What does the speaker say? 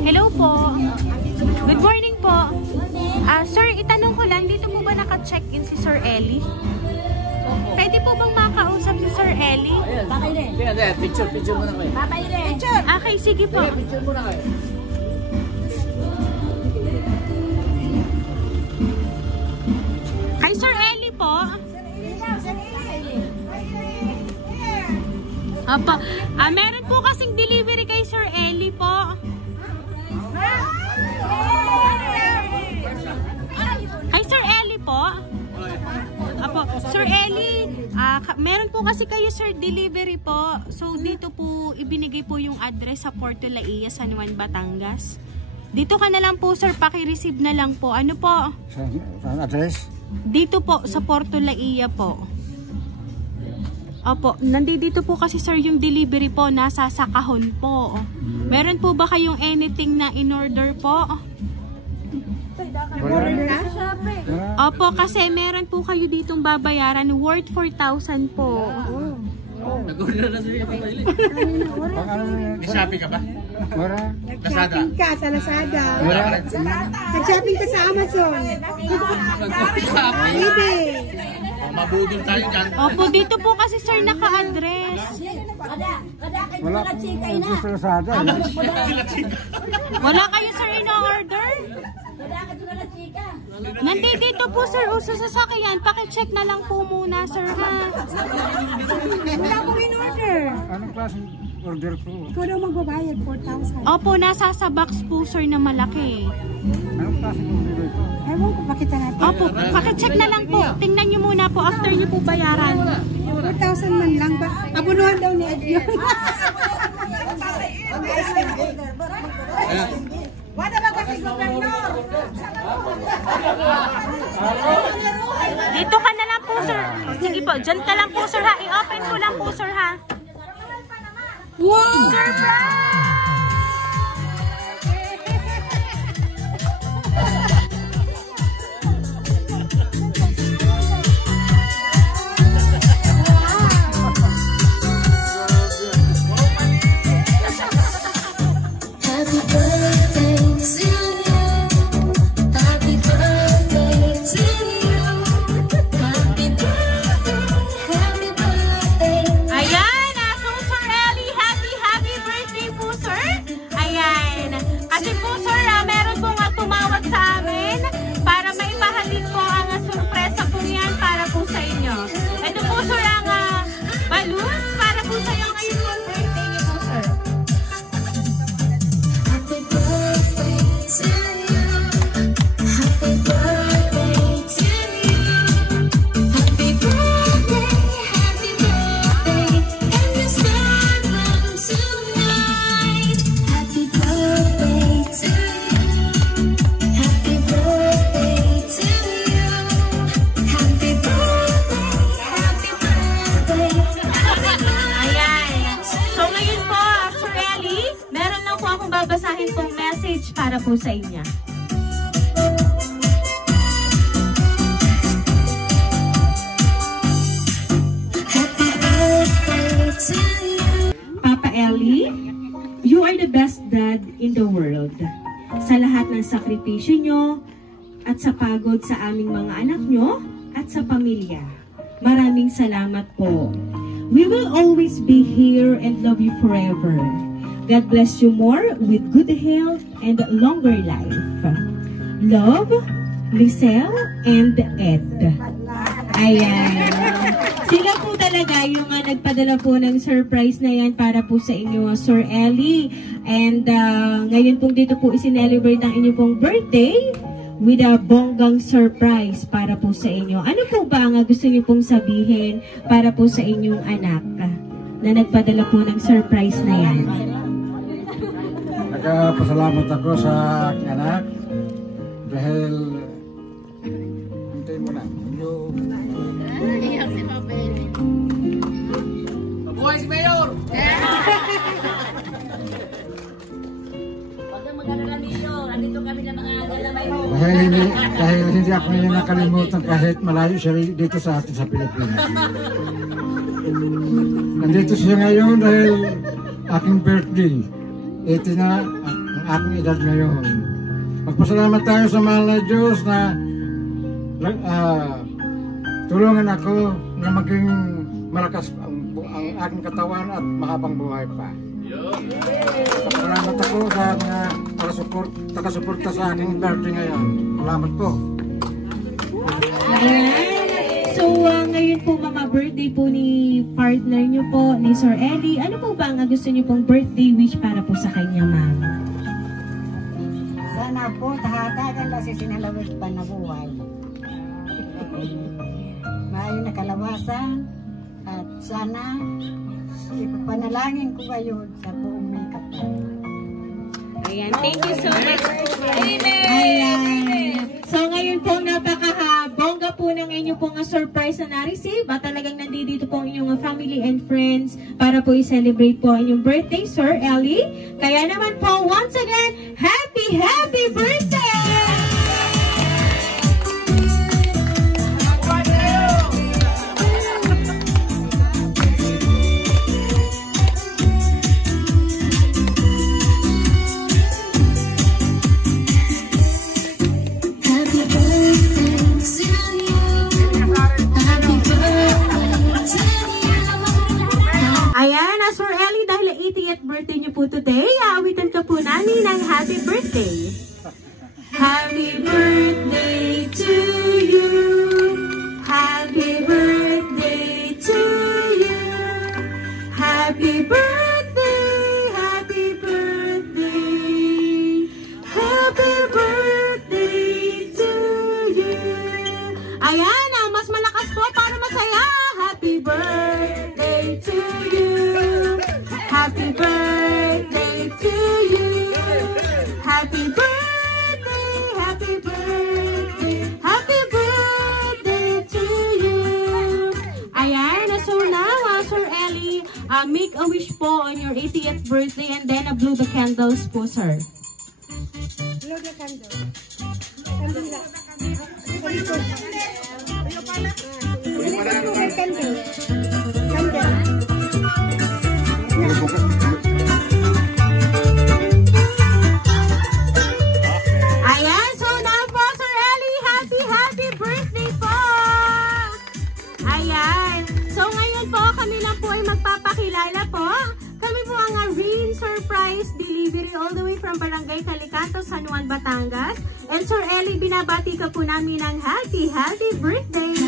Hello po. Good morning po. Sir, itanong ko lang, dito po ba naka-check-in si Sir Eli? Pwede po bang makausap si Sir Eli? Picture muna kayo. Picture! Okay, sige po. Picture muna kayo. Kay Sir Eli po. Opo. Meron po kasing delivery kay Sir Eli po. Kay Sir Eli po. Opo. Sir Eli, meron po kasi kayo sir delivery po. So dito po ibinigay po yung address sa Porto Laia, San Juan, Batangas. Dito ka na lang po sir, paki-receive na lang po. Ano po? Saan address? Dito po sa Porto Laia po. Opo, nandito po kasi sir yung delivery po, nasa sa kahon po. Meron po ba kayong anything na in-order po? Opo, kasi meron po kayo ditong babayaran worth 4,000 po. Nag-order na siya. Nag-shopping ka ba? Nag-shopping ka sa Lazada. Nag-shopping ka sa Amazon. eBay. Mabudol tayo dyan. Opo, dito po kasi sir naka-address. Wala po sa Lazada. Wala kayo sir in-order? Nandito po sir, uso sa sakyan. Paki-check na lang po muna sir ha. Wala ko in-order. Anong klaseng order po? Ikaw daw magbabayad, 4,000. Opo, nasa sa box po sir na malaki. Anong klaseng order ito? Ewan ko, pakita natin. Opo, paki-check na lang po. Tingnan nyo muna po after nyo po bayaran. 4,000 man lang ba? Abunuhan daw ni Ed yun. Wala ba kasi gobernador? Dito ka na lang po sir. Sige po, dyan ka lang po sir ha. I-open ko lang po sir ha. Wow! babasahin pong message para po sa inyo. Papa Eli, you are the best dad in the world. Sa lahat ng sakripisyo nyo at sa pagod sa aming mga anak nyo at sa pamilya. Maraming salamat po. We will always be here and love you forever. God bless you more with good health and longer life. Love, Lisel and Ed. Ayan. Sila po talaga yung nagpadala po ng surprise na yan para po sa inyo, Sir Eli. And ngayon pong dito po isinelebrate ang inyong pong birthday with a bonggang surprise para po sa inyo. Ano po ba ang gusto niyo pong sabihin para po sa inyong anak na nagpadala po ng surprise na yan? Nagpasalamat ako sa aking anak dahil hintayin mo na. Iyak si Papa Eli. Mabuhay si Mayor! Huwag kang mag-alala niyo. Andito kami na mga galamay mo. Dahil dahil hindi ako niya nakalimutan kahit malayo siya dito sa atin sa Pilipinas. Nandito siya ngayon dahil aking birthday. Ito na ang aking edad ngayon. Magpasalamat tayo sa mahal na Diyos na tulungan ako na maging malakas ang aking katawan at mahabang buhay pa. Salamat ako sa mga taga-suporta sa aking birthday ngayon. Salamat po. Ayan. So, ngayon po mga birthday po ni partner nyo po, ni Sir Ellie. Ano po ba ang gusto nyo pong birthday wish para po sa kanya, ma'am? Sana po, tahatagan lang si sinalawit pa na buhay. Maayong nakalawasan at sana ipapanalangin ko kayo sa buong may kapal. Ayan, thank you so much. Ayan. So ngayon po napaka-bongga po ng inyo pong surprise na na-receive at talagang nandito po ang inyong family and friends para po i-celebrate po ang inyong birthday, Sir Ellie. Kaya naman po, once again, happy birthday! Ayan, as for Ellie, dahil 80th birthday niyo po today, aawitan ka po namin ng happy birthday. Happy birthday to you. Happy birthday to you. Happy birthday, happy birthday. Happy birthday to you. Ayan, mas malakas po para masaya. Happy birthday to you. Happy birthday to you. Happy birthday, happy birthday, happy birthday to you. Ayan, so now, Sir Ellie, make a wish po on your 80th birthday and then blow the candles po, sir. Blow the candle. Candle lang. Candle. Ayan, so now po, Sir Ellie, happy birthday po! Ayan, so ngayon po, kami lang po ay magpapakilala po. Kami po ang Rain Surprise Delivery all the way from Barangay Calicanto, San Juan, Batangas. And Sir Ellie, binabati ka po namin ng happy birthday!